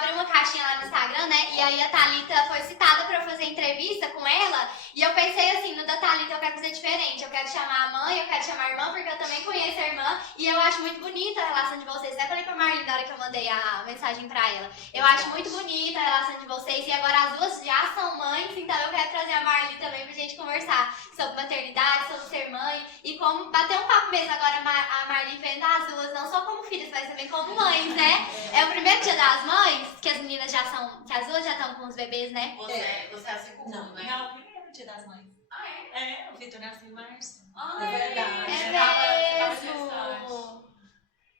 abri uma caixinha lá no Instagram, né? E aí a Thalita foi citada pra eu fazer entrevista com ela. E eu pensei assim, no da Thalita eu quero fazer diferente. Eu quero chamar a mãe, eu quero chamar a irmã, porque eu também conheço a irmã. E eu acho muito bonita a relação de vocês. Até falei pra Marli na hora que eu mandei a mensagem pra ela. Eu acho muito bonita a relação de vocês. E agora as duas já são mães, então eu quero trazer a Marli também pra gente conversar sobre maternidade, sobre ser mãe. E como bater um papo mesmo agora a Marli vendo as duas, não só como filhas, mas também como mães, né? É o primeiro dia das mães, que as meninas já são, que as duas já estão com os bebês, né? Você é a segunda, Não, né? não, o primeiro dia das mães. Ah, é? É, o Vitor nasceu em março. Ah, É verdade. É Você tava mesmo.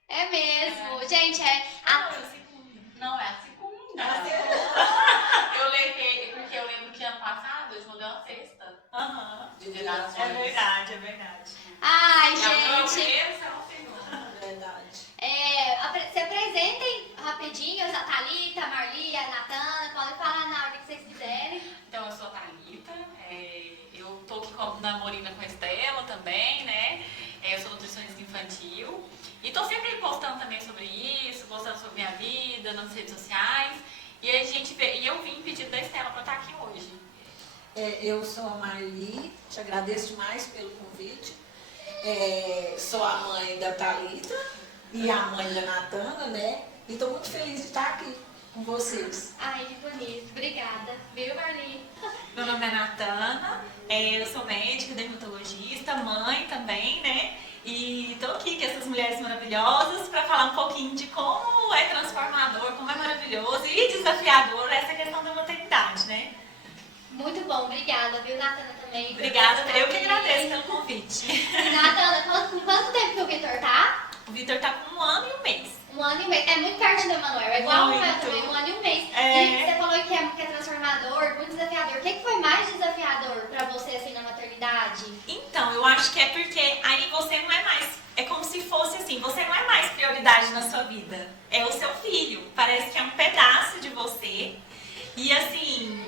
É mesmo. É. Gente, é Ah, é o segundo. Não, é a segunda. É a segunda. Eu levei, porque eu lembro que ano passado eu mandei uma cesta Aham. de Dia das É Mães. verdade, é verdade. Ai, E a minha gente. primeira foi a segunda. É verdade. Se apresentem rapidinho, a Thalita, a Marli, a Natana. Podem falar na hora que vocês quiserem. Então, eu sou a Thalita, eu tô aqui namorando com a Estela também, né? Eu sou nutricionista infantil e tô sempre postando também sobre isso, postando sobre minha vida nas redes sociais. E eu vim pedindo da Estela pra estar aqui hoje. Eu sou a Marli, te agradeço demais pelo convite. Sou a mãe da Thalita e a mãe da Natana, né? E estou muito feliz de estar aqui com vocês. Ai, que bonito. Obrigada. Viu, Marli? Meu nome é Natana, eu sou médica, dermatologista, mãe também, né? E tô aqui com essas mulheres maravilhosas para falar um pouquinho de como é transformador, como é maravilhoso e desafiador essa questão da maternidade, né? Muito bom. Obrigada, viu, Natana, também. Obrigada, eu que agradeço pelo convite. Natana, com quanto tempo que o Vitor tá? O Vitor tá com 1 ano e 1 mês. 1 ano e 1 mês. É muito perto do Emanuel. É igual o meu Muito. também, 1 ano e 1 mês. É. E você falou que é transformador, muito desafiador. O que foi mais desafiador pra você, assim, na maternidade? Então, eu acho que é porque aí você não é mais, é como se fosse assim, você não é mais prioridade na sua vida. É o seu filho. Parece que é um pedaço de você. E assim,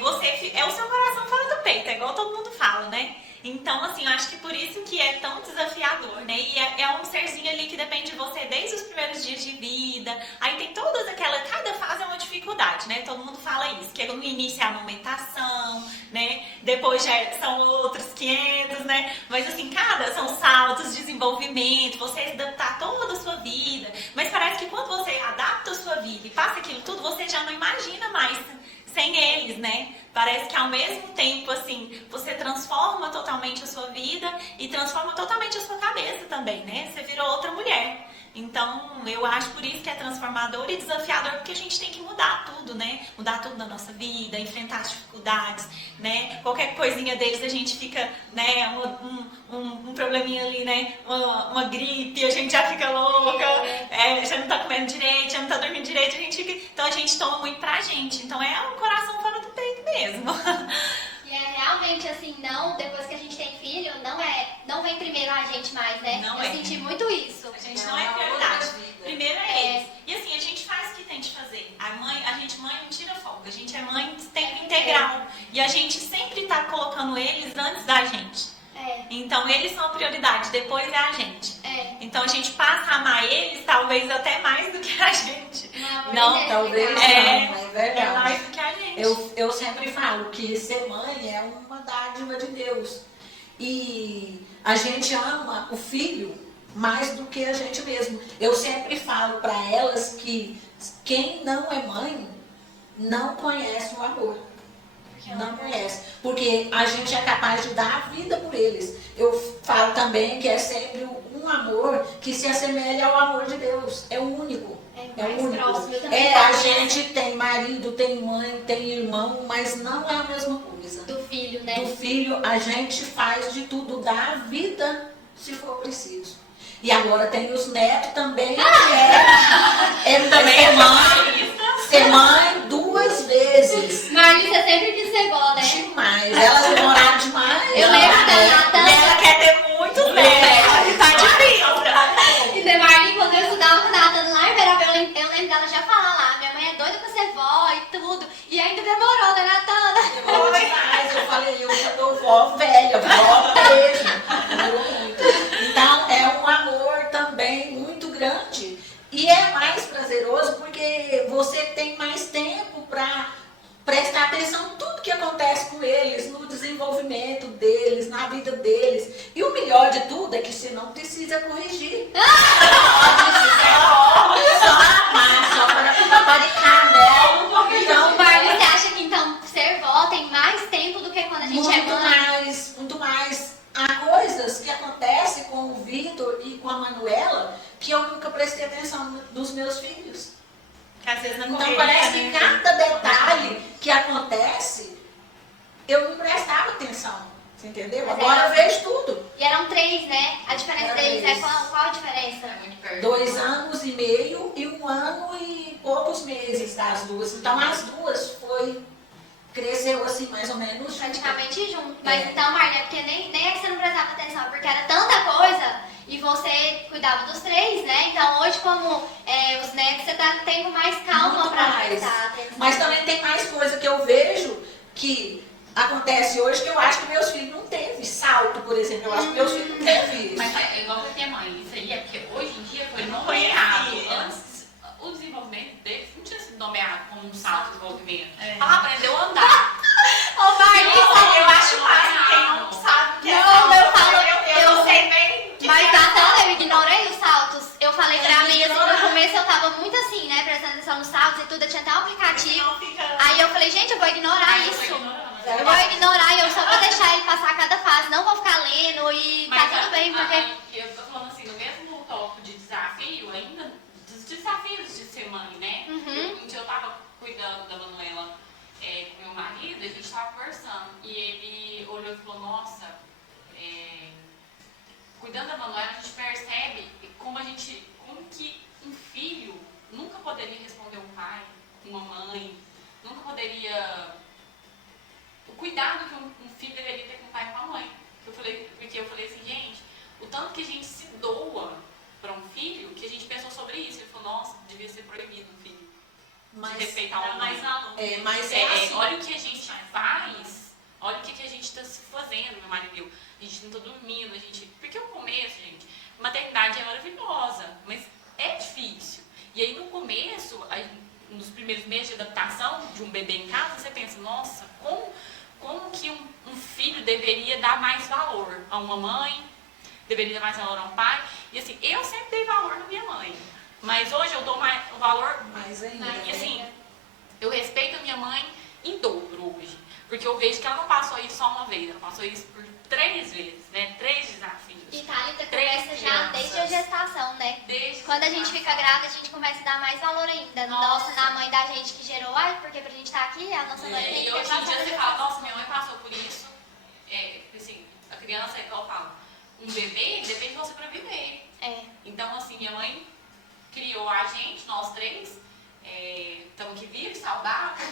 você é o seu coração fora do peito, é igual todo mundo fala, né? Então, assim, eu acho que por isso que é tão desafiador, né? E é um serzinho ali que depende de você desde os primeiros dias de vida. Aí tem todas cada fase é uma dificuldade, né? Todo mundo fala isso, que no início é a amamentação, né? Depois são outros 500, né? Mas assim, são saltos, desenvolvimento, você adaptar toda a sua vida. Mas parece que quando você adapta a sua vida e passa aquilo tudo, você já não imagina mais sem eles, né? Parece que ao mesmo tempo, assim, você transforma totalmente a sua vida e transforma totalmente a sua cabeça também, né? Você virou outra mulher. Então, eu acho por isso que é transformador e desafiador, porque a gente tem que mudar tudo, né? Mudar tudo na nossa vida, enfrentar as dificuldades, né? Qualquer coisinha deles a gente fica, né? Um probleminha ali, né? Uma gripe, a gente já fica louca, já não tá comendo direito, já não tá dormindo direito, a gente fica... Então, a gente toma muito pra gente. Então, é um coração fora do peito mesmo. E realmente assim, depois que a gente tem filho, não vem primeiro a gente mais, né? Não Eu é. senti muito isso. A gente não é prioridade. Primeiro é eles. E assim, a gente faz o que tem de fazer. A gente mãe não tira folga. A gente é mãe de tempo integral. E a gente sempre tá colocando eles antes da gente. Então eles são a prioridade, depois é a gente. Então a gente passa a amar eles talvez até mais do que a gente. Não, talvez não, é verdade. É mais do que a gente. Eu sempre falo que ser mãe é uma dádiva de Deus. E a gente ama o filho mais do que a gente mesmo. Eu sempre falo para elas que quem não é mãe não conhece o amor. Não conhece. Porque a gente é capaz de dar a vida por eles. Eu falo também que é sempre um amor que se assemelha ao amor de Deus. É o único. É o único. Próximo, eu também A falo gente tem marido, tem mãe, tem irmão, mas não é a mesma coisa. do filho, né? Do filho a gente faz de tudo, dá a vida se for preciso. E agora tem os netos também, que Também é mãe. Ser mãe 2 vezes. Marli, você sempre quis ser vó, né? Demais. Elas demoraram demais. Eu lembro da E Natana. ela quer ter muito bem. Tá difícil. E da Marli, quando eu estudava com a Natana lá em Verão, eu lembro dela já falar lá, minha mãe é doida pra ser vó e tudo. E ainda demorou, né, Natana? Demorou demais. Eu falei, eu já tô vó velha, vó mesmo. Demorou muito. Então, é um amor também muito grande. E é mais prazeroso porque você tem deles. E o melhor de tudo é que você não precisa corrigir. Só amar, só para paparicar, né? Então, Marli, você acha que então ser vó tem mais tempo do que quando a gente é muito mãe? mais, muito mais. Há coisas que acontecem com o Vitor e com a Manuela que eu nunca prestei atenção nos meus filhos. Que às vezes na Então correria, parece que né? cada detalhe que acontece, eu não prestava atenção. Você entendeu? Mas Agora era- eu vejo tudo. E eram 3, né? A diferença Era deles é 3. qual a diferença? É muito perto. 2 anos e meio e 1 ano e poucos meses das duas. Então as duas cresceu assim mais ou menos junto. Praticamente junto. Mas É. então, Marli, é porque nem é que você não prestava atenção, porque era tanta coisa e você cuidava dos 3, né? Então hoje, como os netos, você tá tendo mais calma Muito pra mais. prestar atenção. Mas também tem mais coisa que eu vejo que acontece hoje que eu acho que meus filhos não teve salto, por exemplo. Eu acho que meus filhos não teve isso. Mas é igual você ter mãe. Isso aí é porque hoje em dia foi Não nomeado. conhecia. Antes, o desenvolvimento deles não tinha sido nomeado como um salto de desenvolvimento. É. Ela aprendeu a andar. Ô, Marli, Eu acho Não, massa quem não sabe o que é Não, salto. eu falo- Eu não sei nem o que mas é até eu ignorei os saltos. Eu falei pra É, mim, assim, no ignorar. começo eu tava muito assim, né? Prestando atenção nos saltos e tudo, eu tinha até um aplicativo. Não fica... Aí eu falei, gente, eu vou ignorar Mas eu isso. tô ignorando. Eu vou ignorar e eu só vou deixar ele passar cada fase. Não vou ficar lendo e tá tudo bem, porque... Eu tô falando assim, no mesmo tópico de desafio, ainda dos desafios de ser mãe, né? Uhum. Um dia eu tava cuidando da Manuela com meu marido, a gente tava conversando. E ele olhou e falou, nossa, cuidando da Manuela, a gente percebe como que um filho nunca poderia responder um pai, uma mãe, nunca poderia... O cuidado que um filho deveria ter com o pai e com a mãe. Porque eu falei assim, gente, o tanto que a gente se doa para um filho, que a gente pensou sobre isso. Ele falou, nossa, devia ser proibido um filho de respeitar Dá uma mãe. mais valor. Mas é assim. Olha o que a gente faz, olha o que a gente está se fazendo, meu marido e eu. A gente não está dormindo, porque o começo, gente, maternidade é maravilhosa, mas é difícil. E aí no começo, nos primeiros meses de adaptação de um bebê em casa, você pensa, nossa, como que um filho deveria dar mais valor a uma mãe, deveria dar mais valor a um pai. E assim, eu sempre dei valor na minha mãe, mas hoje eu dou mais o valor. Mais ainda. E assim, eu respeito a minha mãe em dobro hoje. Porque eu vejo que ela não passou isso só uma vez, ela passou isso por 3 vezes, né? 3 desafios. E Thalita Três começa já crianças. desde a gestação, né? Desde Quando a gente fica grávida, a gente começa a dar mais valor ainda. Nossa, na mãe da gente que gerou, porque pra gente estar aqui, a nossa mãe tem E que hoje ter em dia passado você a fala, gestação. nossa, minha mãe passou por isso. Assim, a criança, igual eu falo, um bebê depende de você pra viver. É. Então, assim, minha mãe criou a gente, nós 3, estamos aqui vivos, saudáveis.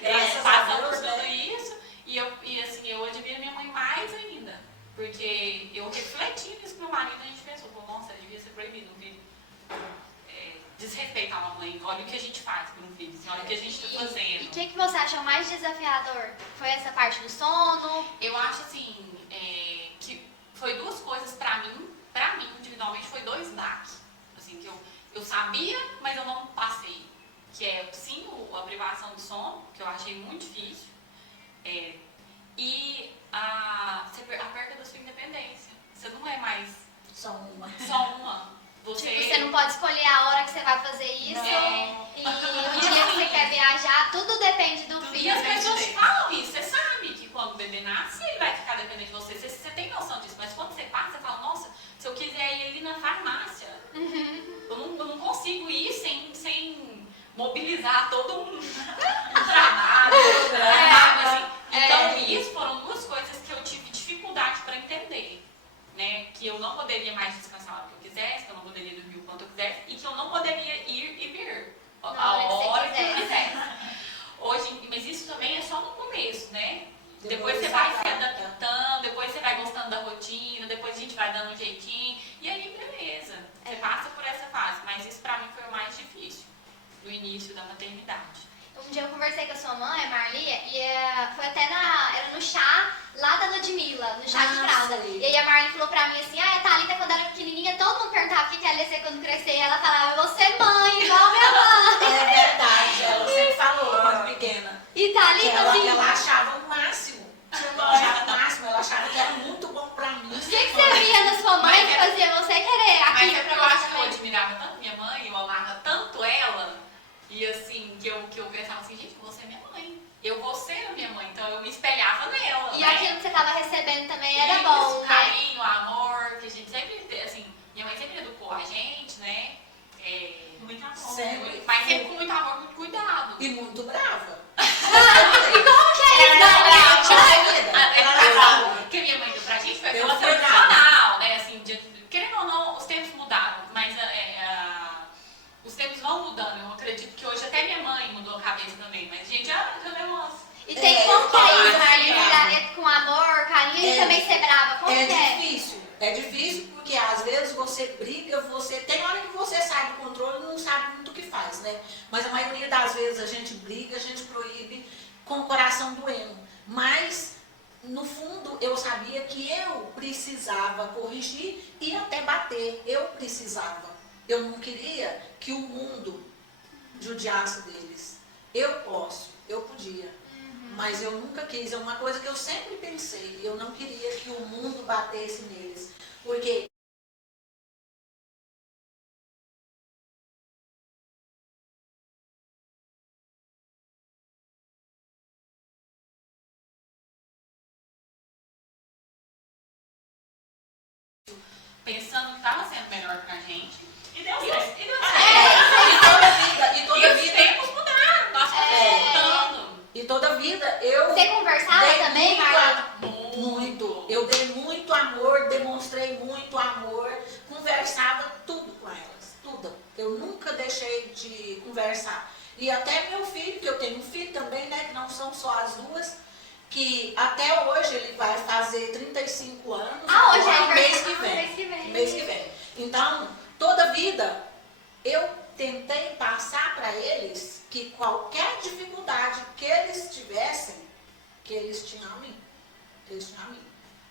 Graças a Passamos Deus, tudo né? isso. E assim, eu admiro minha mãe mais ainda. Porque eu refleti nisso com meu marido, a gente pensou, pô, nossa, devia ser proibido um filho desrespeitar uma mãe. Olha o que a gente faz por um filho, assim, olha o que a gente está fazendo. E o que você achou mais desafiador? Foi essa parte do sono? Eu acho assim, que foi 2 coisas pra mim individualmente foi 2 baques. Assim, que eu sabia, mas eu não passei. Que é, sim, a privação do sono, que eu achei muito difícil. E a perda da sua independência. Você não é mais Só uma. só uma. Você não pode escolher a hora que você vai fazer isso. Não. E o dia que você quer viajar, tudo depende do E filho. as pessoas te falam isso, você sabe que quando o bebê nasce, ele vai ficar dependente de você. Você tem noção disso, mas quando você passa, você fala, nossa, se eu quiser ir ali na farmácia, eu não consigo ir sem mobilizar todo um trabalho, assim. Então, isso foram 2 coisas que eu tive dificuldade para entender, né? Que eu não poderia mais descansar a hora que eu quisesse, que eu não poderia dormir o quanto eu quisesse e que eu não poderia ir e vir a hora que eu quisesse. Hoje, mas isso também é só no começo, né? Depois você vai se adaptando, depois você vai gostando da rotina, depois a gente vai dando um jeitinho. E aí, beleza. Você passa por essa fase. Mas isso pra mim foi o mais difícil, no início da maternidade. Um dia eu conversei com a sua mãe, a Marli, e foi até era no chá lá da Ludmilla, no chá de fralda. Sei. E aí a Marli falou pra mim assim, a Thalita quando era pequenininha, todo mundo perguntava o que ela ia ser quando crescer. E ela falava, eu vou ser mãe, igual minha mãe. É verdade, ela sempre falou quando pequena. E Que Thalita, assim... ela achava o máximo. Ela achava o máximo, ela achava que era tava recebendo também era Isso, bom, né? carinho, amor, que a gente sempre, assim, minha mãe sempre educou a gente, né? Muito amor. Sempre. Mas sempre com muito amor, muito cuidado. E muito brava. E como que é isso? Que minha mãe deu pra gente foi Eu pela fui tradicional, né? Assim, querendo ou não, os tempos mudaram, mas os tempos vão mudando. Eu acredito que hoje até minha mãe mudou a cabeça também, mas a gente já leu umas. E tem como que é isso, Marli? brava. Lidar com amor, carinho e É. também ser brava. Como É que é? difícil. É difícil porque às vezes você briga, tem hora que você sai do controle e não sabe muito o que faz, né? Mas a maioria das vezes a gente briga, a gente proíbe com o coração doendo. Mas, no fundo, eu sabia que eu precisava corrigir e até bater. Eu precisava. Eu não queria que o mundo judiasse deles. Eu posso, eu podia. Mas eu nunca quis, é uma coisa que eu sempre pensei. Eu não queria que o mundo batesse neles. Porque Pensando que estava sendo melhor pra gente. E deu E certo. deu e certo. toda E os vida, tempos mudaram, nós estamos mudando. e toda vida eu Você conversava dei também, muito, Marli? muito. Eu dei muito amor, demonstrei muito amor, conversava tudo com elas, tudo. Eu nunca deixei de conversar. E até meu filho, que eu tenho um filho também, né, que não são só as duas, que até hoje ele vai fazer 35 anos. Ah, hoje é agora, mês aniversário. que vem. Mês que vem. Mês que vem. Então, toda vida eu tentei passar para eles que qualquer dificuldade que eles tivessem, que eles tinham a mim. Que eles tinham a mim.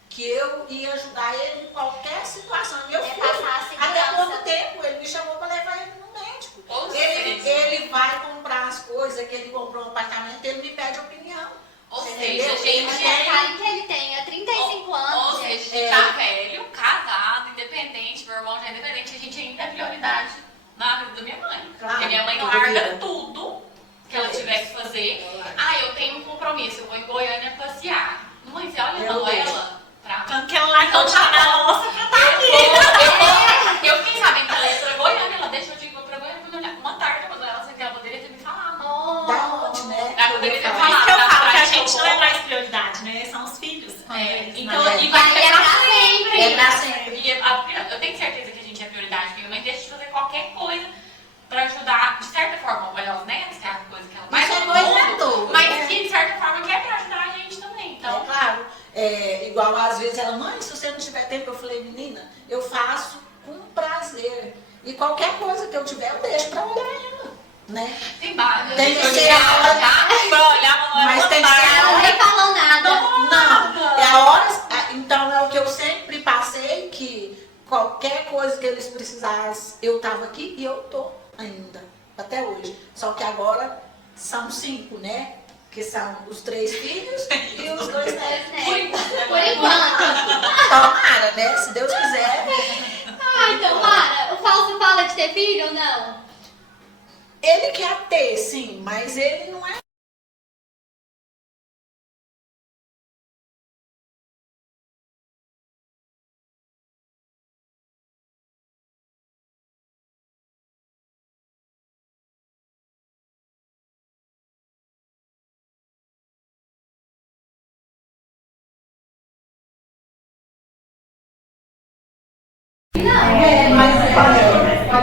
Que eu ia ajudar ele em qualquer situação. Meu É filho, passar a segurança. até pouco tempo, ele me chamou para levar ele no médico. Ou Ele, seja, ele vai comprar as coisas, que ele comprou um apartamento, ele me pede opinião. ou Você seja, entendeu? a gente Mas é a cara que ele tem, 35 anos, Ou seja, a gente. gente tá velho, casado, independente, meu irmão já é independente, a gente ainda é prioridade na vida da minha mãe. Claro, Porque minha mãe toda larga vida. tudo que ela tiver que fazer. Ah, eu tenho um compromisso, eu vou em Goiânia passear. Mãe, você olha a Eu vejo. novela pra mim. Tanto que ela largou de chamar a moça pra estar aqui. Eu fiquei sabendo que ela ia pra Goiânia, ela deixou de ir pra Goiânia pra olhar. Uma tarde, quando ela que ela poderia ter me falado. Oh. Da onde, né? Ela poderia ter Por falado. isso que eu ela falo que a traz gente não é socorro. mais prioridade, né? São os filhos. Então, Mas e E vai aí ser é pra pra sempre. É pra sempre. E eu tenho certeza que a gente é prioridade, porque minha mãe deixa de fazer qualquer coisa pra ajudar, de certa forma, olha os netos, que é a coisa que ela mais Isso é ama coisa no mundo, toda, mas né? que de certa forma quer pra ajudar a gente também. Então, É claro. É, igual às vezes ela, mãe, se você não tiver tempo, eu falei, menina, eu faço com prazer. E qualquer coisa que eu tiver, eu deixo pra olhar ela, né? tem barra. Tem que Eu ser ligava a hora- já pra olhar, mas não é Mas tem que ser a Ela hora- nem falou nada. Não, é a hora. Então é o que eu sempre passei, que qualquer coisa que eles precisassem, eu estava aqui e eu tô ainda, até hoje. Só que agora são 5, né? Que são os 3 filhos e os 2 netos. Por enquanto. Tomara, né? Se Deus quiser. Ah, então para. O Fausto fala de ter filho ou não? Ele quer ter, sim, mas ele não é.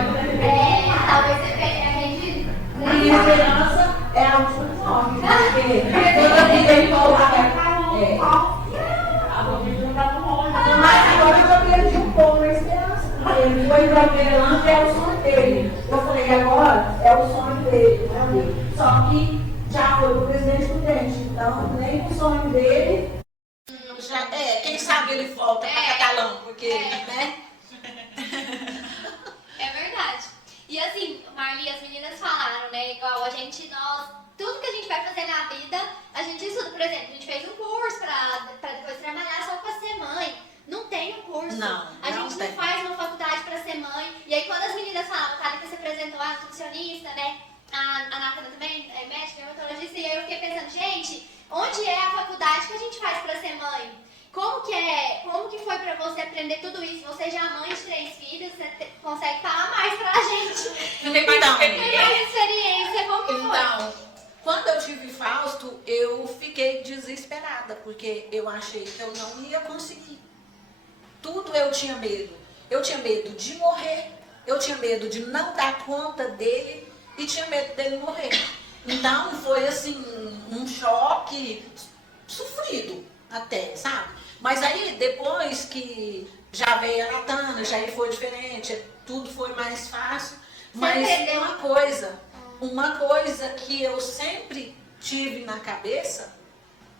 Talvez você pegue a gente. Minha esperança é a última morte, porque toda vida ele volta. Mas agora eu perdi um pouco a esperança. Ele foi para Verlândia, é o sonho dele. Eu falei, agora é o sonho dele. Né? Só que já foi o presidente estudante, então nem o sonho dele. Já, quem sabe ele volta para Catalão, porque, né? É verdade. E assim, Marli, as meninas falaram, né? Igual tudo que a gente vai fazer na vida, a gente estuda. Por exemplo, a gente fez um curso pra depois trabalhar só pra ser mãe. Não tem um curso. Não, a não gente tem. não faz uma faculdade pra ser mãe. E aí quando as meninas falavam, a Thalita se apresentou, a nutricionista, né? A Natana também, médica, dermatologista, e aí eu fiquei pensando, gente, onde é a faculdade que a gente faz pra ser mãe? como que foi pra você aprender tudo isso? Você já é mãe de 3 filhos, você consegue falar mais pra gente. Não tem mais Então, Tem experiência. mais experiência, como que foi? Então, quando eu tive Fausto, eu fiquei desesperada, porque eu achei que eu não ia conseguir. Tudo eu tinha medo. Eu tinha medo de morrer, eu tinha medo de não dar conta dele e tinha medo dele morrer. Então foi assim, um choque sofrido até, sabe? Mas aí depois que já veio a Natana, já aí foi diferente, tudo foi mais fácil. Mas aprendeu? uma coisa que eu sempre tive na cabeça,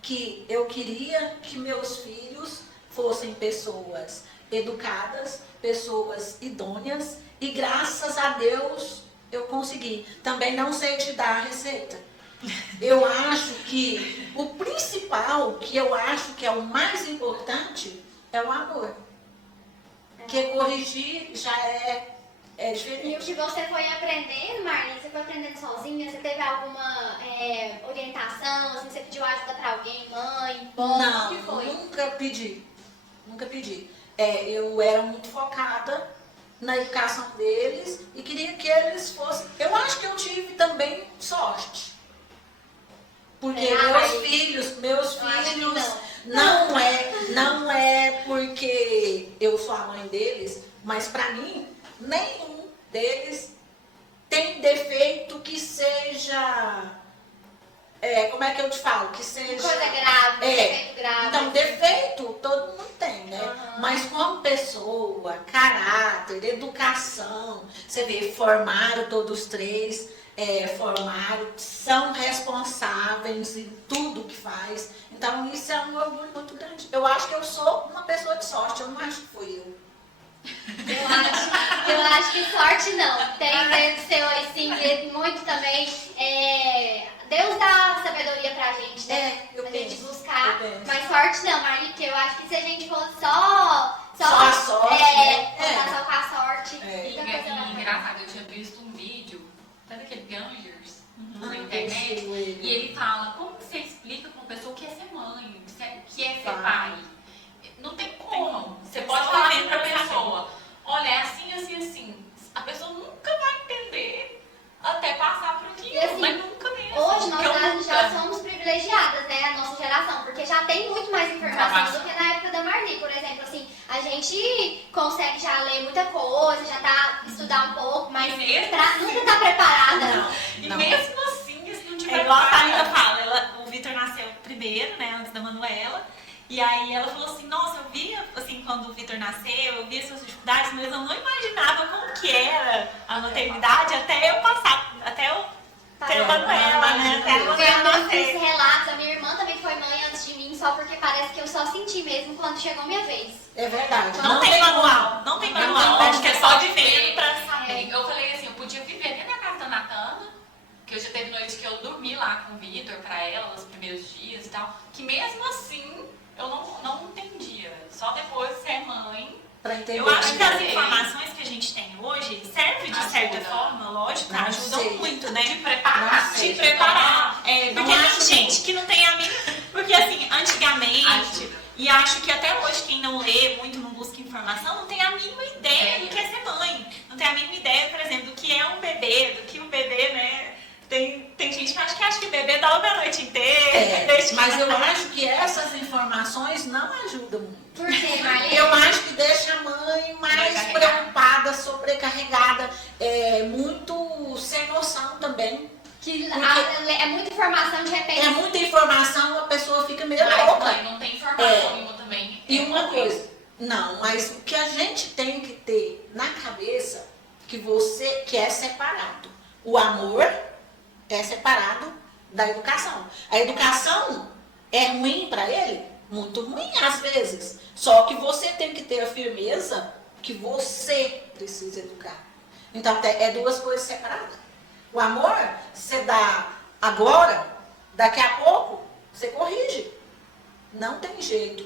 que eu queria que meus filhos fossem pessoas educadas, pessoas idôneas, e graças a Deus eu consegui. Também não sei te dar a receita. Eu acho que o principal, que eu acho que é o mais importante, é o amor. Porque corrigir já é E o diferente. que você foi aprendendo, Marlene, você foi aprendendo sozinha? Você teve alguma orientação? Assim, você pediu ajuda pra alguém, mãe, avó? Não, O que foi? nunca pedi. Nunca pedi. Eu era muito focada na educação deles e queria que eles fossem. Eu acho que eu tive também sorte. Porque meus Eu acho que filhos não é porque eu sou a mãe deles, mas pra mim nenhum deles tem defeito que seja, como é que eu te falo? Que seja Coisa grave, defeito grave. Então, defeito todo mundo tem, né? Uhum. Mas como pessoa, caráter, educação, você vê, formaram todos três, formaram, são responsáveis em tudo que faz. Então, isso é um orgulho muito grande. Eu acho que eu sou uma pessoa de sorte, eu não acho que fui eu. Eu acho que sorte não. Tem vezes seu assim, e muito também. Deus dá sabedoria pra gente, né? Eu pra gente penso, buscar. eu penso. Mas sorte não, Marli, porque eu acho que se a gente fosse só a sorte, né? contar só com a sorte, E muita coisa vai engraçado, eu tinha visto um vídeo, sabe aquele Gangers na Ah, internet? eu sei. E ele fala, como que você explica pra uma pessoa o que é ser mãe, o que é ser Tá. pai? Não tem como. Você É pode só falar vivendo pra pra pessoa, olha, é assim, assim, assim. A pessoa nunca vai entender até passar por aquilo, E assim, mas nunca mesmo. Hoje porque eu nós já nunca- somos privilegiadas, né? A nossa geração, porque já tem muito mais informação do que na época da Marli, por exemplo. Assim, a gente consegue já ler muita coisa, já tá estudar um pouco, mas E mesmo nunca tá preparada. E Não. mesmo assim, se não tiver É igual a Thalita nada, fala, o Vitor nasceu primeiro, né, antes da Manuela. E aí ela falou assim, nossa, eu via, assim, quando o Vitor nasceu, eu via suas dificuldades, mas eu não imaginava como que era a maternidade até eu passar, até eu ter a Manuela, né, até a Foi Manuela muitos nascer. relatos, a minha irmã também foi mãe antes de mim, só porque parece que eu só senti mesmo quando chegou minha vez. É verdade. Não tem manual, não tem manual, acho que é só vivendo pra saber. Eu falei assim, eu podia viver dentro da casa da Natana, que eu já teve noite que eu dormi lá com o Vitor pra ela nos primeiros dias e tal, que mesmo assim eu não entendia. Só depois de ser mãe. Pra entender. Eu acho que as Sim. informações que a gente tem hoje servem de certa Ajuda. forma, lógico, Não ajudam sei. muito, né? De preparar. Não sei. Te preparar. Não Porque acho tem gente que não tem a mínima. Porque assim, antigamente, Ajuda. e acho que até hoje quem não lê muito, não busca informação, não tem a mínima ideia do que é ser mãe. Não tem a mínima ideia, por exemplo, do que é um bebê, do que o bebê, né? Tem gente que acha que o bebê dorme a noite inteira. Mas eu acho que essas informações não ajudam muito. Por quê, Marli? Eu acho que deixa a mãe mais Sobrecarregada. preocupada, sobrecarregada, muito sem noção também. Que Porque- é muita informação de repente. É muita informação, a pessoa fica meio Mas louca. mãe, não tem informação nenhuma também. E uma coisa, não, mas o que a gente tem que ter na cabeça, que é separado. O amor é separado da educação. A educação é ruim para ele? Muito ruim às vezes. Só que você tem que ter a firmeza que você precisa educar. Então é duas coisas separadas. O amor você dá agora, daqui a pouco você corrige. Não tem jeito.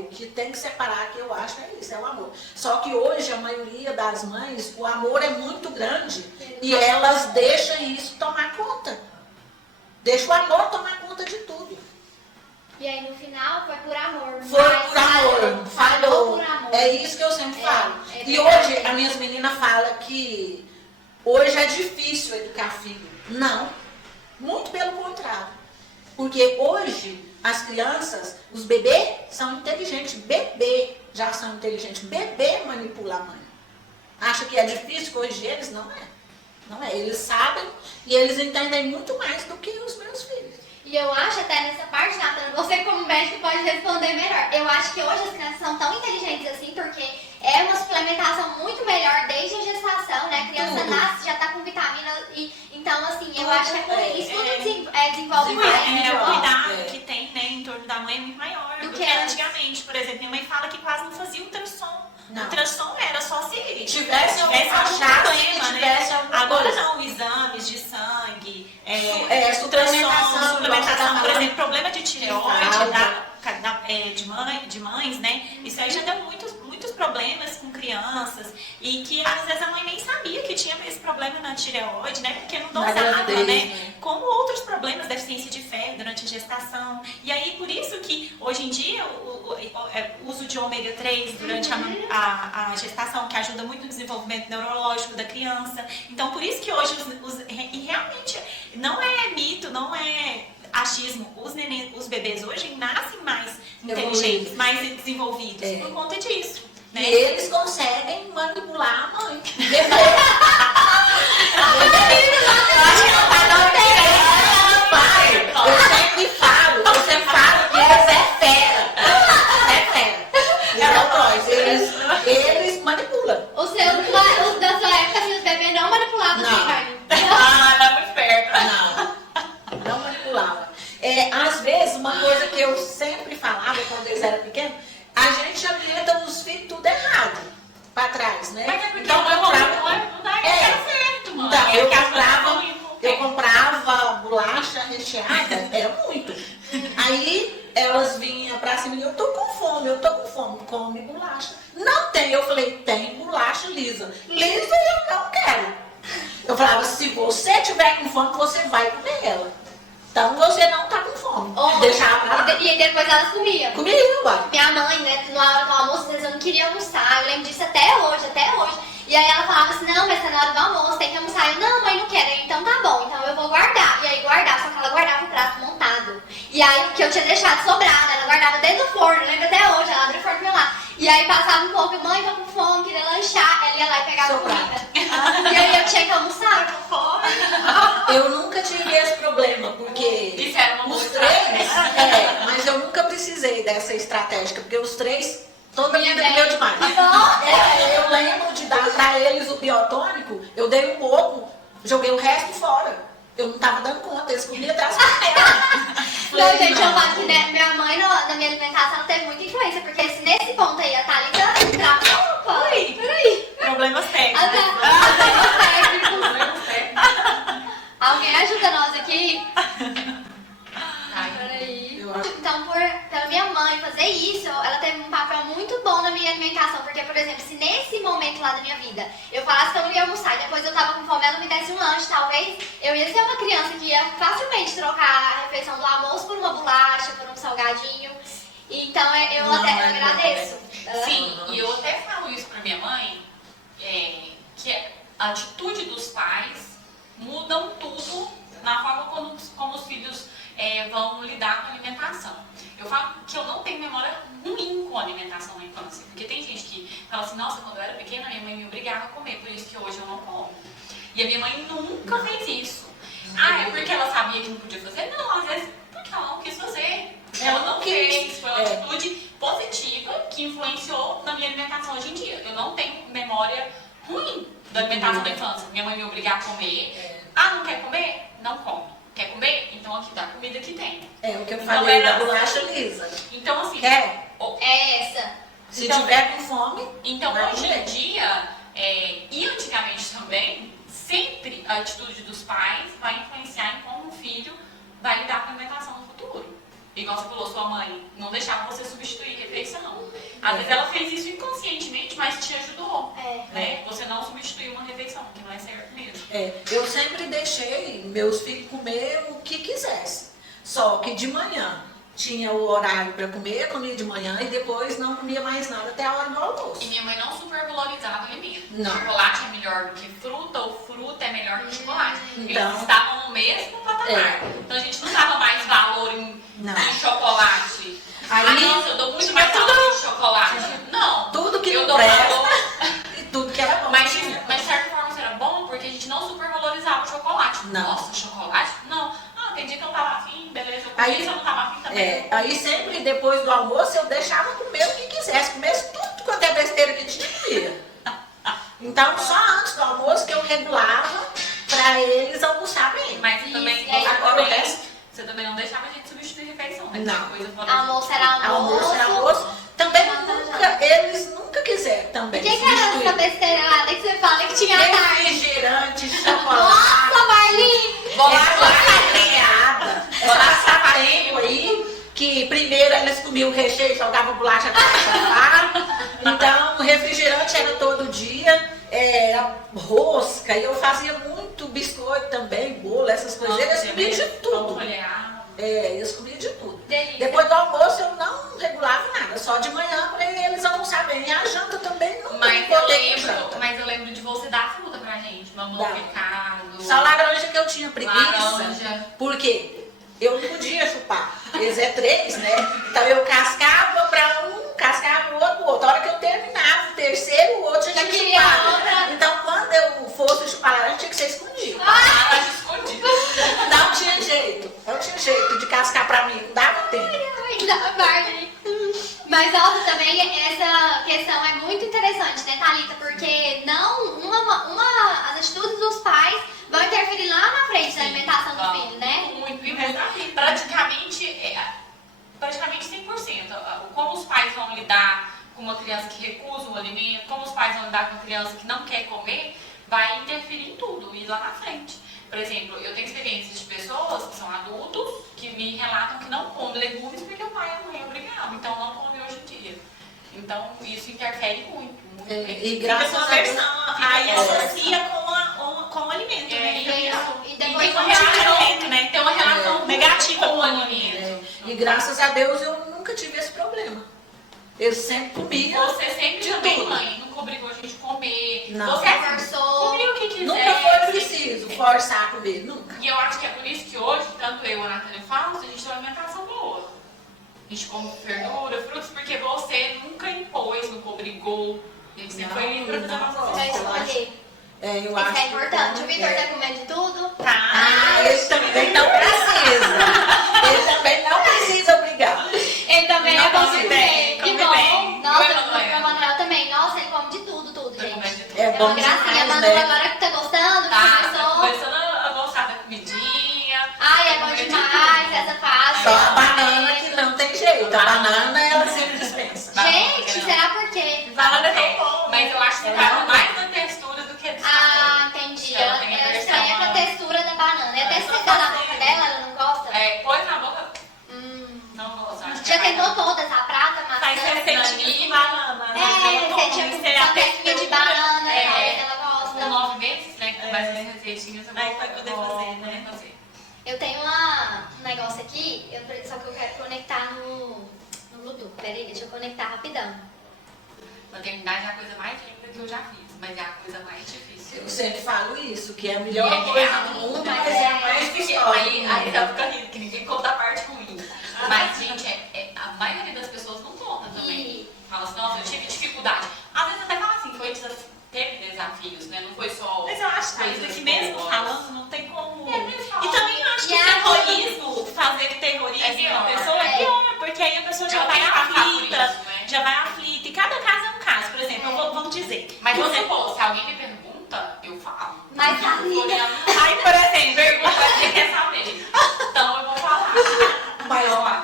O que tem que separar, que eu acho que é isso, é o amor. Só que hoje a maioria das mães, o amor é muito grande e elas deixam isso tomar conta. Deixa o amor tomar conta de tudo. E aí no final foi por amor. Foi mas por amor, falhou. por amor. É isso que eu sempre falo. é E verdade. hoje, as minhas meninas falam que hoje é difícil educar filho. Não, muito pelo contrário. Porque hoje, as crianças, os bebês são inteligentes. Bebê já são inteligentes. Bebê manipula a mãe. Acha que é difícil corrigir eles? Não é. Não é. Eles sabem e eles entendem muito mais do que os meus filhos. E eu acho até nessa parte, Nathan, você como médico pode responder melhor. Eu acho que hoje as crianças são tão inteligentes assim, porque é uma suplementação muito melhor desde a gestação, né? A criança Tudo. nasce, já tá com vitamina e então assim, eu Tudo, acho que é por isso tudo desenvolve mais. O ó, cuidado é. que tem, né, em torno da mãe é muito maior Do do que que antes. antigamente. Por exemplo, minha mãe fala que quase não fazia ultrassom. Não. Ultrassom era só se Tivesse algum algum achaço, problema, tivesse né? alguma Agora coisa. não, exames de sangue, suplementação, suplementação, por igual exemplo, problema de tireoide Fralda. de mães, né? Isso aí já deu muitos problemas com crianças e que às vezes a mãe nem sabia que tinha esse problema na tireoide, né? Porque não Na dosava, gravidez, né? né? Como outros problemas, deficiência de ferro durante a gestação. E aí, por isso que hoje em dia o uso de ômega 3 durante a gestação, que ajuda muito no desenvolvimento neurológico da criança. Então, por isso que hoje e realmente não é mito, não é achismo. Os bebês hoje nascem mais inteligentes, mais desenvolvidos É. por conta disso. E Né? eles conseguem manipular a mãe. Eu sempre falo que eles é fera. É fera. Igual nós, eles manipulam. Os da sua época, assim, os bebês não manipulavam Não. assim, carne. Ah, tá muito perto. Não manipulava. Às vezes, uma coisa que eu sempre falava quando eles eram pequenos, a gente alimenta os filhos tudo errado, pra trás, né? Mas é porque Então, não dá certo, mano. Então, É eu que as comprava, coisas eu comprava bolacha recheada, era muito. Aí elas vinham pra cima e eu tô com fome, come bolacha. Não tem, eu falei, tem bolacha lisa. Lisa eu não quero. Eu falava, se você tiver com fome, você vai comer ela. Então você não tá com fome. Deixava pra lá. E depois elas comiam. Comigo, uai. Minha mãe, né, na hora do almoço, às vezes eu não queria almoçar. Eu lembro disso até hoje. E aí ela falava assim, não, mas tá na hora do almoço, tem que almoçar. Eu, não, mãe, não quero. Então tá bom, então eu vou guardar. E aí guardava, só que ela guardava o prato montado. E aí o que eu tinha deixado sobrado, ela guardava dentro do forno, lembro até hoje, ela abre o forno pra lá. E aí passava um pouco, mãe, tô com fome, queria lanchar. Ela ia lá e pegava comida. E aí eu tinha que almoçar, tô com fome. Eu nunca tive esse problema, porque Isso era uma boa os estratégia. três, mas eu nunca precisei dessa estratégia, porque os três, toda a vida bem. comeu demais. Eu lembro de dar pra eles o biotônico, eu dei um pouco, joguei o resto fora. Eu não tava dando conta, eles comiam até as panelas. Não, gente, eu falo que né, minha mãe na minha alimentação teve muita influência, porque nesse ponto aí a Thalita trava. Opa, peraí. Problemas técnicos. Alguém ajuda nós aqui? Ai, Peraí. Eu acho- Então, pela minha mãe fazer isso, ela teve um papel muito bom na minha alimentação. Porque, por exemplo, se nesse momento lá da minha vida eu falasse que eu não ia almoçar e depois eu tava com fome, ela me desse um lanche, talvez eu ia ser uma criança que ia facilmente trocar a refeição do almoço por uma bolacha, por um salgadinho. Então, eu Não, até é bom, agradeço. Sim, e eu até falo isso pra minha mãe, que a atitude dos pais mudam tudo na forma como os filhos vão lidar com a alimentação. Eu falo que eu não tenho memória ruim com a alimentação na infância, porque tem gente que fala assim, nossa, quando eu era pequena, minha mãe me obrigava a comer, por isso que hoje eu não como. E a minha mãe nunca fez isso. Ah, é porque ela sabia que não podia fazer? Não, às vezes porque ela não quis fazer. Ela não fez, foi uma atitude positiva que influenciou na minha alimentação hoje em dia. Eu não tenho memória ruim da alimentação da infância. Minha mãe me obrigar a comer. Ah, não quer comer? Não come. Quer comer? Então aqui tá a comida que tem. É o que eu Então, falei era- da bolacha lisa. Então assim, Quer? É essa. Se Então- tiver com fome, então vai hoje em comer. dia, e antigamente também, sempre a atitude dos pais vai influenciar em como o filho vai lidar com a alimentação no futuro. Igual você falou, sua mãe não deixava você substituir refeição. Às vezes ela fez isso inconscientemente, mas te ajudou. Né? Você não substituiu uma refeição, que não é certo mesmo. Eu sempre deixei meus filhos comer o que quisessem. Só que de manhã tinha o horário para comer, comia de manhã e depois não comia mais nada até a hora do almoço. E minha mãe não super valorizava o alimento. Não. Chocolate é melhor do que fruta, ou fruta é melhor que chocolate. Então, Eles estavam no mesmo patamar. Então a gente não dava mais valor em chocolate. Aí, Nossa, eu dou muito mais valor em chocolate. Não. tudo que eu não dou presta valor. e tudo que era bom. Mas de certa forma isso era bom porque a gente não super valorizava o chocolate. Não. Nossa, chocolate? Não. Ah, tem dia que eu não tava afim, beleza, eu comi, se eu não tava afim também. Aí sempre depois do almoço eu deixava comer o que quisesse, comesse tudo quanto é besteira que tinha, comia. Então só antes do almoço que eu regulava pra eles almoçar bem. Mas você também, E aí, agora o resto? você também não deixava a gente substituir refeição, né? Não. Coisa fora Almoço era Almoço era almoço. Também eles nunca quiseram também. O que era essa substituir. besteira lá que você fala que tinha à tarde? Refrigerante, chocolate. Nossa, Marli! Essa passatempo aí, que primeiro eles comiam o recheio, jogavam bolacha no sofá. Então, o refrigerante era todo dia, era rosca, e eu fazia muito biscoito também, bolo, essas coisas. Eles comiam de tudo. Eles comiam de tudo. Delícia. Depois do almoço eu não regulava nada, só de manhã para eles almoçar bem. E a janta também não Mas eu lembro de você dar fruta pra gente, mamão Dá. picado. Só laranja que eu tinha preguiça. Laranja. Por quê? Eu não podia chupar. Eles é 3, né? Então eu cascava para um, cascava o outro pro outro. A hora que eu terminava o terceiro, o outro já tinha queria chupado. outra. Então quando eu fosse chupar laranja, tinha que ser escondido. Laranja escondida. Não tinha jeito. Não tinha jeito de cascar para mim. Não dava tempo. Ai, Marli. Mas óbvio também essa questão é muito interessante, né, Thalita? Porque não as atitudes dos pais vão interferir lá na frente na alimentação do filho, né? Muito. E praticamente 100%. Como os pais vão lidar com uma criança que recusa o alimento, como os pais vão lidar com uma criança que não quer comer, vai interferir em tudo e lá na frente. Por exemplo, eu tenho experiências de pessoas que são adultos que me relatam que não comem legumes porque o pai e a mãe obrigavam, então não come hoje em dia. Então isso interfere muito. E Fica graças uma a Deus. versão, aí associa com o alimento, né? E E depois tem uma vai relação, né? Tem uma relação negativa com o com o alimento. E graças a Deus eu nunca tive esse problema. Eu sempre comia. Você sempre de também, tudo. mãe, nunca obrigou a gente a comer. Não. Você forçou. comia o que quiser. Nunca foi preciso forçar a comer, nunca. E eu acho que é por isso que hoje, tanto eu e a Natália falamos, a gente tem uma alimentação boa. A gente come verdura, frutos, porque você nunca impôs, nunca obrigou. A gente sempre foi livre pra fazer a nossa Já decisão. escolhi. Eu Isso acho é importante. que O Vitor tá comendo de tudo? Ah, ele também não precisa. Ele também não precisa obrigar. Ele também Não é bom come de bem, comer. Que come bom. bem. Nossa, E o o Emanuel? Manuel também. Nossa, ele come de tudo, Tô gente. comendo de tudo. É É bom uma gracinha. demais, Manu né? agora que tá gostando, que Tá começou. começando a gostar da comidinha. Ai, é Tá bom comendo de demais tudo. essa fase. Só a banana que não tem jeito. A banana ela sempre dispensa. Gente, será por quê? Banana é tão bom. Mas eu acho que trata mais da textura do que do sabor. Ah, entendi. Ela Ela tem a ela versão, estranha com a ó. textura da banana. E até sentar na boca dela, ela não gosta? Põe na boca, Hum. não gosto. Acho que Já é mais- tentou todas, a prata, a Faz maçã? receitinha de banana. Receitinha com panquequinha de banana, É. talvez ela Com gosta. 9 meses, né? Com essas receitinhas, eu Aí vou- vai poder eu vou fazer, né? poder fazer. Eu tenho um negócio aqui, só que eu quero conectar no Bluetooth. Peraí, deixa eu conectar rapidão. Maternidade é a coisa mais linda que eu já fiz, mas é a coisa mais difícil. Eu sempre falo isso, que é a melhor E é coisa real, do mundo, mas mas é a mais Porque gostosa. aí ela fica rindo, que ninguém conta a parte ruim. Mas, gente, a maioria das pessoas não conta também. E Fala assim, nossa, eu tive dificuldade. Às vezes até fala assim, teve desafios, né? Não foi só. Mas eu acho coisas que mesmo boas. falando, não tem como. mesmo falando. E também eu acho que E o a- terrorismo, fazer terrorismo É pior, na pessoa é. é pior, porque aí a pessoa já Ela vai tem que passar por aflita, isso, né? já vai aflita. E cada caso é um caso, por exemplo, vamos dizer. Mas você... vamos supor, se alguém me pergunta, eu falo. Mas Eu a vou minha- olhar- Aí, por exemplo, Pergunta quem quer saber. Então eu vou falar.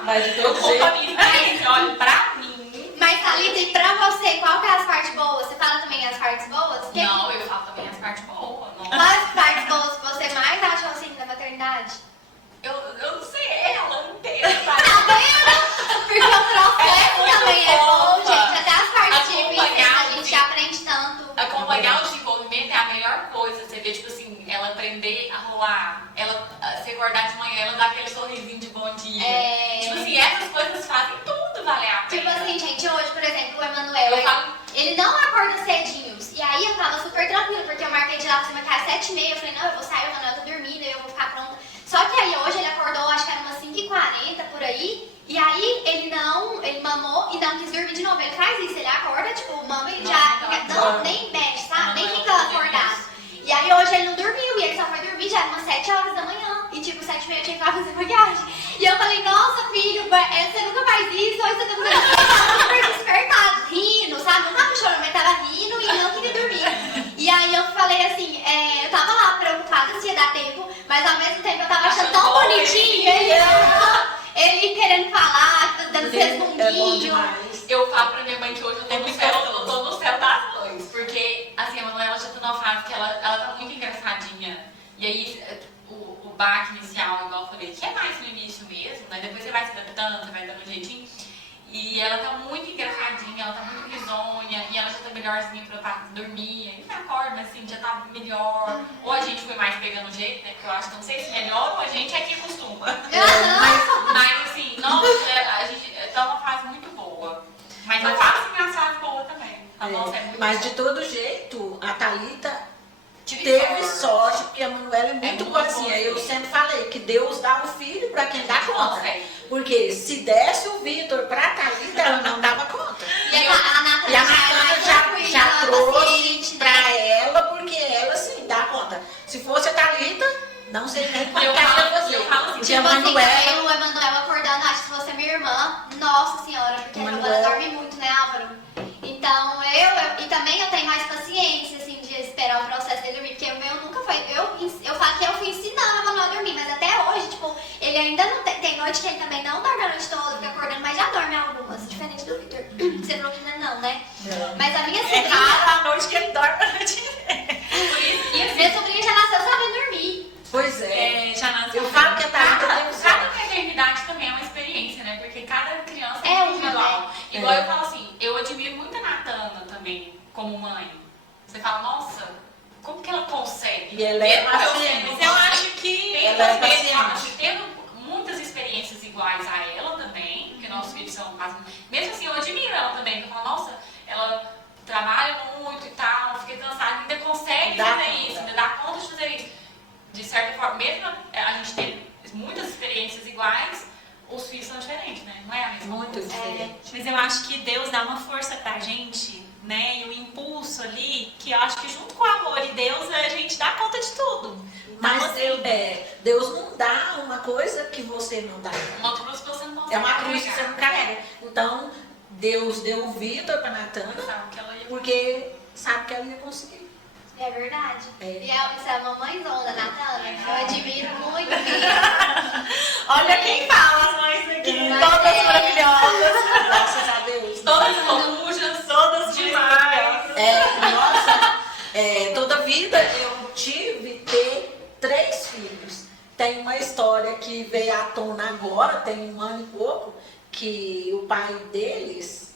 Mas de Eu todo conto a jeito, minha experiência, olha, pra mim. Mas, Thalita, e pra você, qual que é as partes boas? Você fala também as partes boas? Não, eu falo também as partes boas. Não. Quais partes boas que você mais achou assim da maternidade? Eu não sei ela inteira, Tá sabe? vendo? Porque o processo muito também é bom, fofa. gente. Até as partes difíceis Acompanhar, a gente sim. aprende tanto. Acompanhar o desenvolvimento é a melhor coisa. Você vê, tipo assim, ela aprender a rolar, ela se acordar de manhã, ela dar aquele sorrisinho de bom dia. É. Tipo assim, essas exemplo, o Emanuel, Eu falo- ele não acorda cedinho. E aí eu tava super tranquila, porque eu marquei de lá pra cima que era 7h30. Eu falei, não, eu vou sair, o Emanuel tá dormindo, eu vou ficar pronta. Só que aí hoje ele acordou, acho que era umas 5h40 por aí. E aí ele mamou e não quis dormir de novo. Ele faz isso, ele acorda, tipo, mama e já. Não, nem mexe, sabe? Nem fica acordado. E aí hoje ele não dormiu, e ele só foi dormir já umas 7h da manhã. E tipo, 7h30 eu tinha que ir lá fazer maquiagem. E eu falei, nossa filho, você nunca faz isso, hoje você tá fazendo isso. Ele tava super despertado, rindo, sabe? Não tava chorando, mas tava rindo e não queria dormir. E aí eu falei assim, eu tava lá preocupada se ia dar tempo, mas ao mesmo tempo eu tava achando tão bonitinho ele querendo falar, dando É bom respondinho. demais. Eu falo pra minha mãe que hoje eu tô no céu das mães. Porque, assim, a Manuela já tá numa fase que ela tá muito engraçadinha. E aí, o baque inicial, igual eu falei, que é mais no início mesmo, né? Depois você vai se adaptando, você vai dando um jeitinho. E ela tá muito engraçadinha, ela tá muito risonha, e ela já tá melhorzinha pra dormir. Ainda acorda, mas assim, já tá melhor. Ou a gente foi mais pegando jeito, né? Porque eu acho que não sei se melhor ou a gente é que acostuma. Mas assim, nossa, a gente tá uma fase muito boa. Mas eu faço minha fase boa também. A nossa é muito Mas boa. de todo jeito, a Thalita Tive teve sorte, porque a Manuela é muito muito boazinha. boa. Eu sempre falei que Deus dá o filho pra quem dá conta. Consegue. Porque se desse o Vitor pra Thalita, ela não dava conta. E a Nathalie E a já é mais Natana tranquila, já trouxe paciente, pra né? ela, porque ela sim dá conta. Se fosse a Thalita, não sei nem como Eu que ela ia falo fazer. assim, Porque a Tipo assim, Manuela, eu, o Emanuel acordando, acho que se fosse minha irmã, nossa senhora, porque a Emanuel. Giovana dorme muito, né, Álvaro? Então, e também eu tenho mais paciência, assim, de esperar o processo dele dormir, porque o meu nunca foi, eu falo que eu fui ensinando o Emanuel a dormir, mas até hoje, tipo, ele ainda não tem noite que ele também não dorme a noite toda, fica acordando, mas já dorme algumas, diferente do Victor. Você falou que ainda não, né? Mas a minha É sobrinha, raro a noite que ele dorme a noite inteira. Por isso, e assim, minha sobrinha já nasceu sabendo dormir. pois é. já nasceu. Eu falo que a Thalita cada, tem sorte. cada maternidade também é uma experiência, né? Porque cada criança É é uma, individual. né? Igual É. eu falo assim, eu admiro muito a Natana também, como mãe. Você fala, nossa, como que ela consegue? E ela é Mesmo eu paciente. sendo Eu acho que tendo, Ela é mesmo, paciente. tendo muitas experiências iguais a ela também, porque nossos filhos são quase. Mesmo assim, eu admiro ela também. Eu falo, nossa, ela trabalha muito e tal, fica cansada, ainda consegue Dá fazer conta. isso, ainda dá conta de fazer isso. De certa forma, mesmo a gente tem muitas experiências iguais, os filhos são diferentes, né? Não é a mesma Muito coisa. diferente. Mas eu acho que Deus dá uma força pra gente, né? E o impulso ali, que eu acho que junto com o amor e Deus, a gente dá conta de tudo. Então, Mas assim, Deus não dá uma coisa que você não dá. Uma cruz que você não consegue É uma cruz que carregar. você não carrega. Então, Deus deu o Vitor pra Natana, Sabe que ela ia porque sabe que ela ia conseguir. É verdade. É. E isso é a mamãezona, Natana. Eu admiro muito. olha quem fala, as mães aqui, Mas todas é. maravilhosas. Graças a Deus. todas corujas, Todas demais. Toda vida eu tive ter 3 filhos. Tem uma história que veio à tona agora, tem 1 ano e pouco, que o pai deles,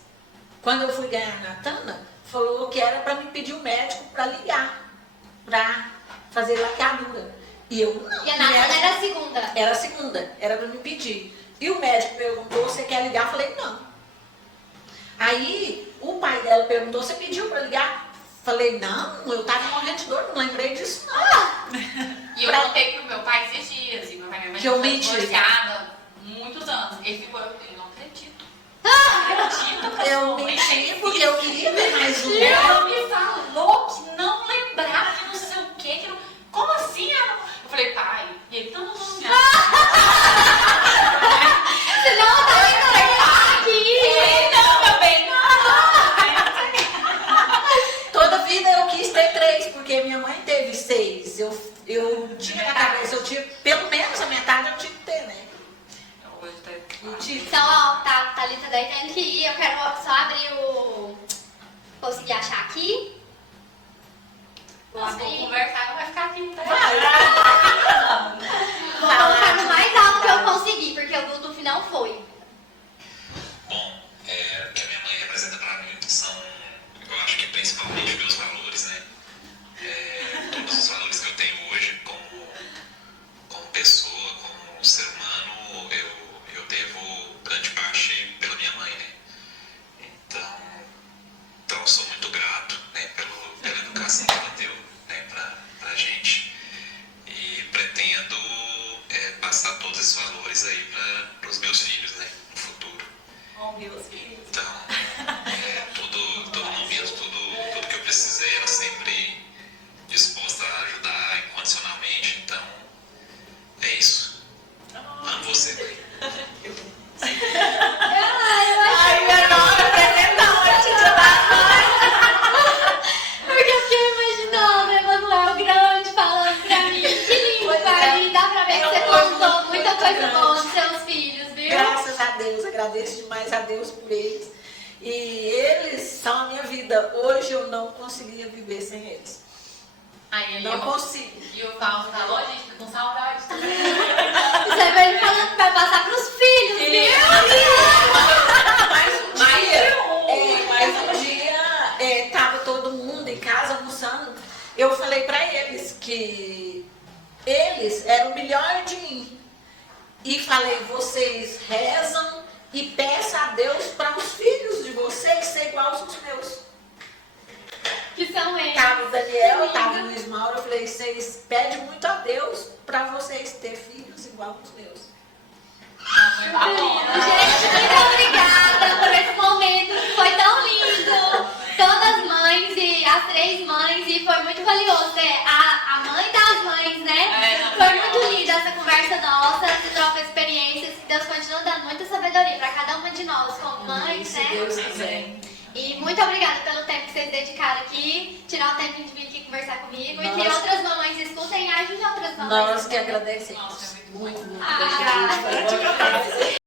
quando eu fui ganhar a Natana, falou que era para me pedir o médico para ligar, para fazer laqueadura. E eu não. E a o Natana médico- era a segunda. Era a segunda, era para me pedir. E o médico perguntou, você quer ligar? Eu falei, não. Aí o pai dela perguntou, você pediu para ligar? Falei, não, eu tava morrendo de dor, não lembrei disso não. E eu contei pro meu pai esses dias, e meu pai e minha mãe Que eu foi menti. divorciada muitos anos. Ele ficou, eu não acredito. Não acredito que Eu sua mãe menti fez porque isso. eu queria ver mais um. Ela me falou que não lembrava que não sei o quê, que não... Como assim? Eu falei, pai, e ele não me Senão eu tava indo levar aqui. não, meu bem, Toda vida eu quis ter 3, porque minha mãe teve 6. Eu tinha na cabeça, eu tinha, pelo menos a metade eu tinha que ter, né? Hoje tá... Eu tive. Então, ó, Thalita daí tendo que ir. Eu quero só abrir o... Consegui achar aqui. Vou Nós vamos abrir. conversar, não vai ficar aqui, tá? Vou colocar no mais alto que eu consegui, porque o do Dufi não foi. Bom, o que a minha mãe representa pra mim são, eu acho que principalmente meus valores, né? Todos os valores que eu tenho hoje como pessoa, como ser humano, eu devo grande parte pela minha mãe, né? Então, gente. E pretendo passar todos esses valores aí para os meus filhos, né, no futuro. Oh, meus filhos. Então, todo momento, tudo que eu precisei, ela sempre disposta a ajudar incondicionalmente. Então, é isso. Amo você, mãe. Ai, minha nora, apresentante de Porque eu fiquei imaginando o Emanuel grande falando pra mim. Que lindo, Carlinhos. Dá pra ver que você contou muita coisa boa dos seus filhos, viu? Graças a Deus, agradeço demais a Deus por eles. E eles são a minha vida. Hoje eu não conseguia viver sem eles. Aí Não consigo. E o Paulo falou, a gente fica com saudade também. Você vai falando que vai passar pros filhos, viu? Mas um dia tava todo mundo em casa almoçando. Eu falei pra eles que eles eram o melhor de mim. E falei, vocês rezam e peçam a Deus para os filhos de vocês ser iguais aos meus. Que são eles. Tava o Daniel, tava o Luiz Mauro, eu falei, vocês pedem muito a Deus para vocês ter filhos igual aos meus. Gente, muito obrigada por esse momento que foi tão lindo. Todas as mães e as 3 mães, e foi muito valioso. A mãe das mães, né? Foi muito linda essa conversa nossa, essa troca de experiências. Que Deus continua dando muita sabedoria para cada uma de nós, como mães, Se né? Deus quiser. E muito obrigada pelo tempo que vocês dedicaram aqui, tirar o tempinho de vir aqui conversar comigo. E que Nós- outras mamães escutem e ajudem outras mamães. Nós que agradecemos. Nossa, é muito Muito, muito Ah, obrigada.